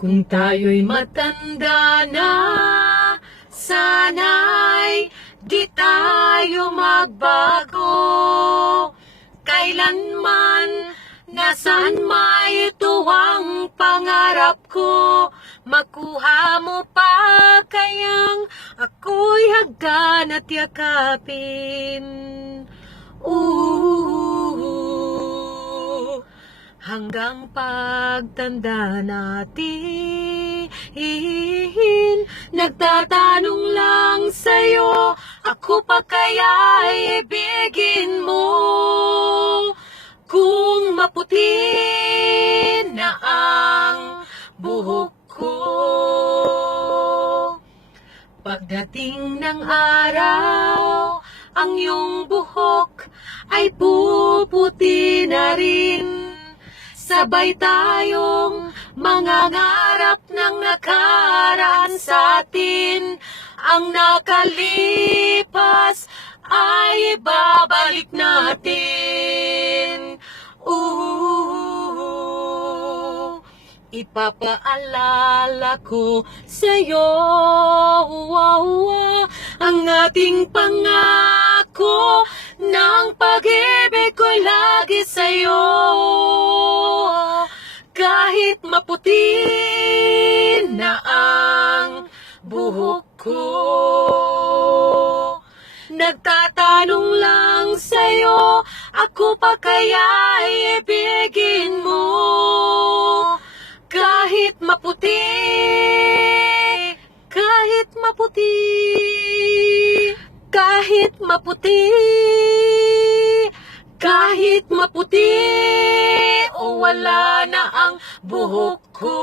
Kung tayo'y matanda na, sana'y di tayo magbago. Kailanman, nasaan may tuwang pangarap ko, makuha mo pa kayang ako'y hagdan at yakapin. Hanggang pagtanda natin, nagtatanong lang sa'yo, ako pa kaya'y ibigin mo? Kung maputi na ang buhok ko, pagdating ng araw, ang iyong buhok ay puputi na rin. Sabay tayong mangangarap ng nakaraan sa atin. Ang nakalipas ay babalik natin. Ipapaalala ko sa'yo ang ating pangako ng pag-ibig ko'y lagi sa'yo. Kahit maputi na ang buhok ko, nagtatanong lang sa'yo, ako pa kaya'y ibigin mo? Kahit maputi, kahit maputi, kahit maputi, kahit maputi, o wala na ang buhok ko.